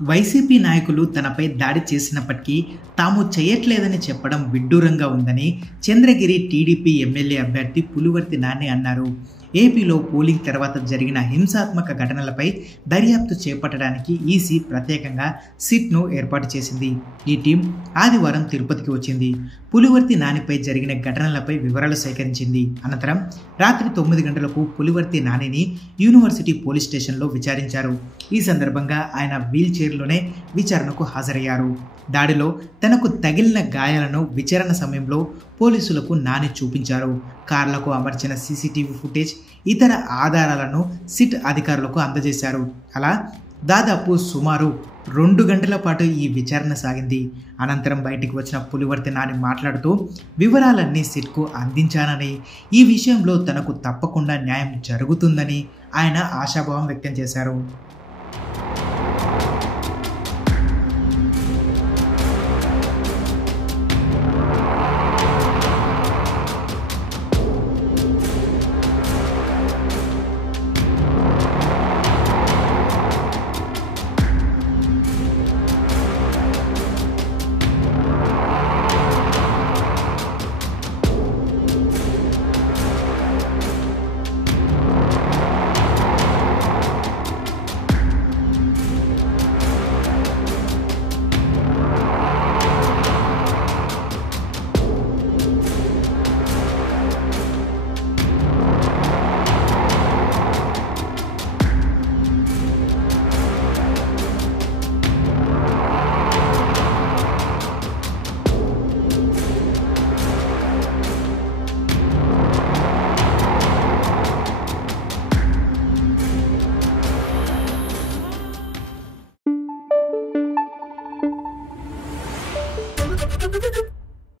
YCP నాయకులు తనపై దాడి చేసినప్పటికీ తాము చేయట్లేదని చెప్పడం విడ్డూరంగా ఉందని చంద్రగిరి టీడీపీ ఎమ్మెల్యే అభ్యర్థి పులివర్తి నాని అన్నారు. ఏపీలో పోలింగ్ తర్వాత జరిగిన హింసాత్మక ఘటనలపై దర్యాప్తు చేపట్టడానికి ఈసీ ప్రత్యేకంగా సిట్ను ఏర్పాటు చేసింది. ఈ టీం ఆదివారం తిరుపతికి వచ్చింది. పులివర్తి నానిపై జరిగిన ఘటనలపై వివరాలు సేకరించింది. అనంతరం రాత్రి 9 గంటలకు పులివర్తి నానిని యూనివర్సిటీ పోలీస్ స్టేషన్లో విచారించారు. ఈ సందర్భంగా ఆయన వీల్ చైర్లోనే విచారణకు హాజరయ్యారు. దాడిలో తనకు తగిలిన గాయాలను విచారణ సమయంలో పోలీసులకు నాని చూపించారు. కార్లకు అమర్చిన సీసీటీవీ ఫుటేజ్, ఇతర ఆధారాలను సిట్ అధికారులకు అందజేశారు. అలా దాదాపు సుమారు 2 గంటల పాటు ఈ విచారణ సాగింది. అనంతరం బయటికి వచ్చిన పులివర్తి నాని మాట్లాడుతూ వివరాలన్నీ సిట్కు అందించానని, ఈ విషయంలో తనకు తప్పకుండా న్యాయం జరుగుతుందని ఆయన ఆశాభావం వ్యక్తం చేశారు. Thank you.